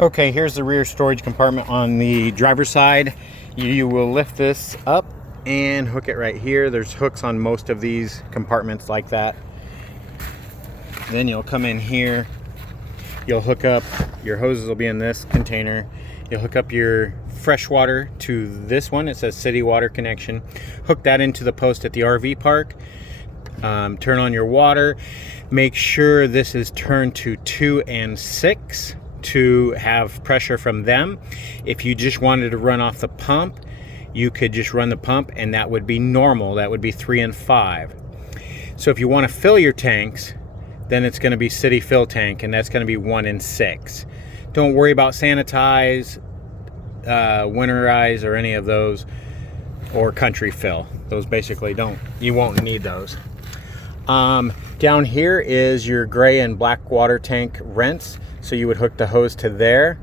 Okay, here's the rear storage compartment on the driver's side. You will lift this up and hook it right here. There's hooks on most of these compartments like that. Then you'll come in here. You'll hook up, your hoses will be in this container. You'll hook up your fresh water to this one. It says city water connection. Hook that into the post at the RV park. Turn on your water. Make sure this is turned to 2 and 6 to have pressure from them. If you just wanted to run off the pump, you could just run the pump and that would be normal. That would be 3 and 5. So if you want to fill your tanks, then it's going to be city fill tank, and that's going to be 1 and 6. Don't worry about sanitize, winterize, or any of those, or country fill. Those basically you won't need those. Down here is your gray and black water tank rents. So you would hook the hose to there,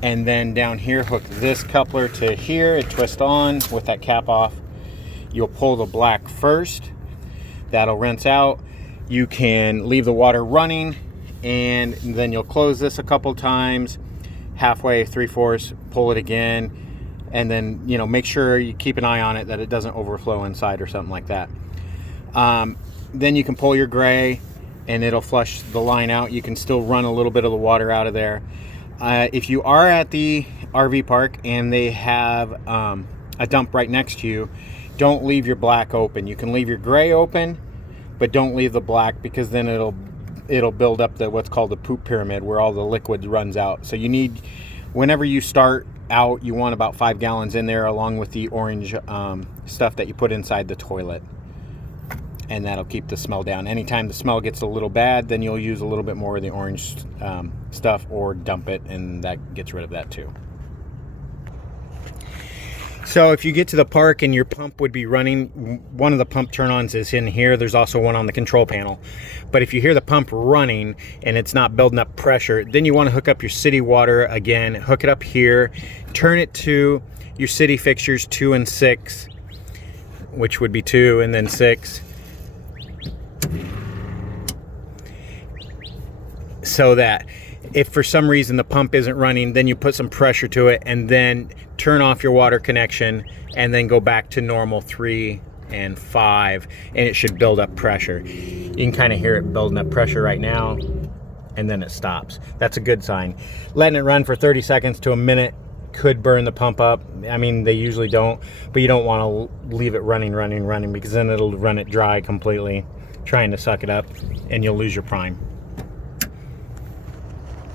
and then down here hook this coupler to here and twist on with that cap off. You'll pull the black first. That'll rinse out. You can leave the water running, and then you'll close this a couple times, halfway, 3/4, pull it again, and then make sure you keep an eye on it that it doesn't overflow inside or something like that. Then you can pull your gray and it'll flush the line out. You can still run a little bit of the water out of there. If you are at the RV park and they have a dump right next to you, don't leave your black open. You can leave your gray open, but don't leave the black, because then it'll build up what's called the poop pyramid, where all the liquid runs out. So you need, whenever you start out, you want about 5 gallons in there, along with the orange stuff that you put inside the toilet. And that'll keep the smell down. Anytime the smell gets a little bad, then you'll use a little bit more of the orange stuff, or dump it, and that gets rid of that too. So if you get to the park and your pump would be running, one of the pump turn-ons is in here. There's also one on the control panel. But if you hear the pump running and it's not building up pressure, then you want to hook up your city water again. Hook it up here. Turn it to your city fixtures 2 and 6, which would be 2 and then 6. So that if for some reason the pump isn't running, then you put some pressure to it, and then turn off your water connection, and then go back to normal 3 and 5, and it should build up pressure. You can kind of hear it building up pressure right now, and then it stops. That's a good sign. Letting it run for 30 seconds to a minute could burn the pump up. I mean, they usually don't, but you don't want to leave it running, because then it'll run it dry completely, trying to suck it up, and you'll lose your prime.